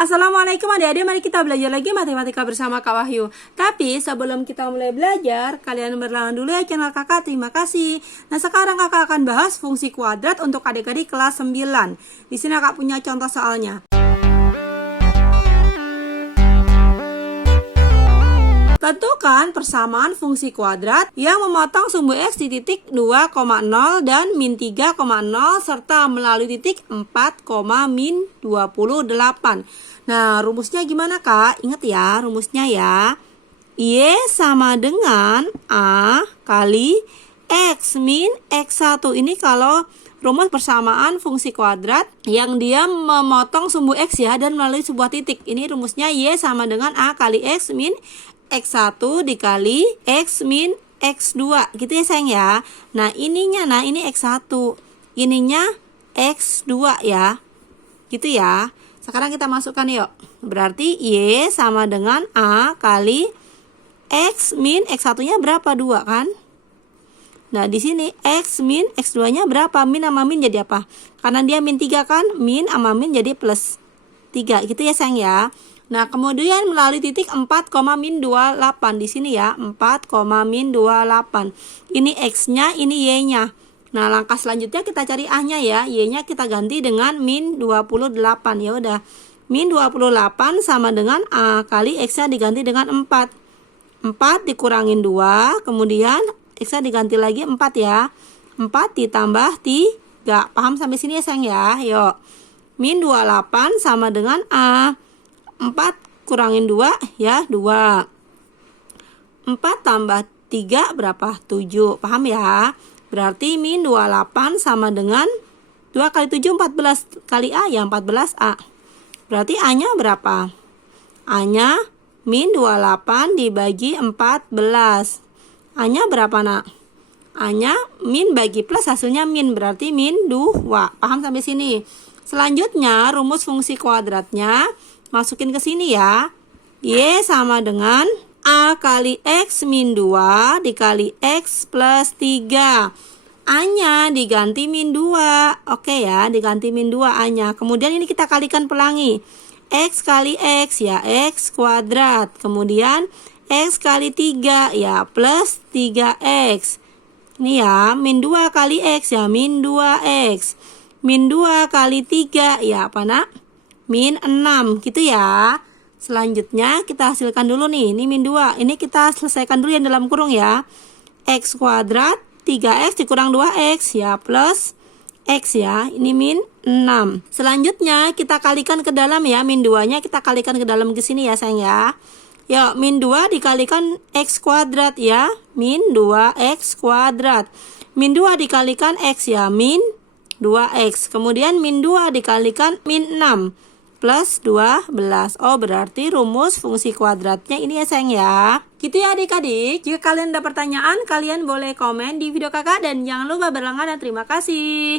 Assalamualaikum adik-adik, mari kita belajar lagi matematika bersama Kak Wahyu. Tapi sebelum kita mulai belajar, kalian berlangganan dulu ya channel kakak, terima kasih. Nah sekarang kakak akan bahas fungsi kuadrat untuk adik-adik kelas 9. Di sini kakak punya contoh soalnya. Tentukan persamaan fungsi kuadrat yang memotong sumbu X di titik 2,0 dan min 3,0 serta melalui titik 4, min 28. Nah, rumusnya gimana Kak? Ingat ya rumusnya ya. Y sama dengan A kali X min X1. Ini kalau rumus persamaan fungsi kuadrat yang dia memotong sumbu X ya dan melalui sebuah titik. Ini rumusnya Y sama dengan A kali X min X1 dikali X min X2 gitu ya sayang ya. Nah ini X1, ininya X2 ya, gitu ya. Sekarang kita masukkan yuk. Berarti Y sama dengan A kali X min X1 nya berapa? 2 kan. Nah di sini X min X2 nya berapa? Min sama min jadi apa? Karena dia min 3 kan, min sama min jadi plus 3 gitu ya sayang ya. Nah, kemudian melalui titik 4, min 28 di sini ya, 4, min 28. Ini X-nya, ini Y-nya. Nah, langkah selanjutnya kita cari A-nya ya. Y-nya kita ganti dengan min 28. Ya udah. Min 28 sama dengan A kali X-nya diganti dengan 4. 4 dikurangin 2, kemudian X-nya diganti lagi 4 ya. 4 ditambah 3. Paham sampai sini ya, sayang ya? Yuk. Min 28 sama dengan A. 4 kurangin 2 ya 2. 4 tambah 3 berapa? 7. Paham ya? Berarti min 28 sama dengan 2 kali 7 14 kali A ya 14A. Berarti A-nya berapa? A-nya min 28 dibagi 14. A-nya berapa nak? A-nya min bagi plus hasilnya min, berarti min 2. Paham sampai sini? Selanjutnya rumus fungsi kuadratnya masukin ke sini ya. Y sama dengan A kali X min 2 dikali X plus 3. A-nya diganti min 2. Oke ya, diganti min 2 A-nya. Kemudian ini kita kalikan pelangi. X kali X ya, X kuadrat. Kemudian X kali 3 ya, plus 3X. Ini ya, min 2 kali X ya, min 2X. Min 2 kali 3 ya, apa nak? Min 6 gitu ya. Selanjutnya kita hasilkan dulu nih. Ini min 2. Ini kita selesaikan dulu yang dalam kurung ya. X kuadrat 3X dikurang 2X ya plus X ya. Ini min 6. Selanjutnya kita kalikan ke dalam ya. Min 2 nya kita kalikan ke dalam ke sini ya sayang ya. Yuk min 2 dikalikan X kuadrat ya. Min 2X kuadrat. Min 2 dikalikan X ya. Min 2X. Kemudian min 2 dikalikan min 6. Plus 12. Oh berarti rumus fungsi kuadratnya ini ya sayang ya. Gitu ya adik-adik. Jika kalian ada pertanyaan, kalian boleh komen di video kakak. Dan jangan lupa berlangganan. Terima kasih.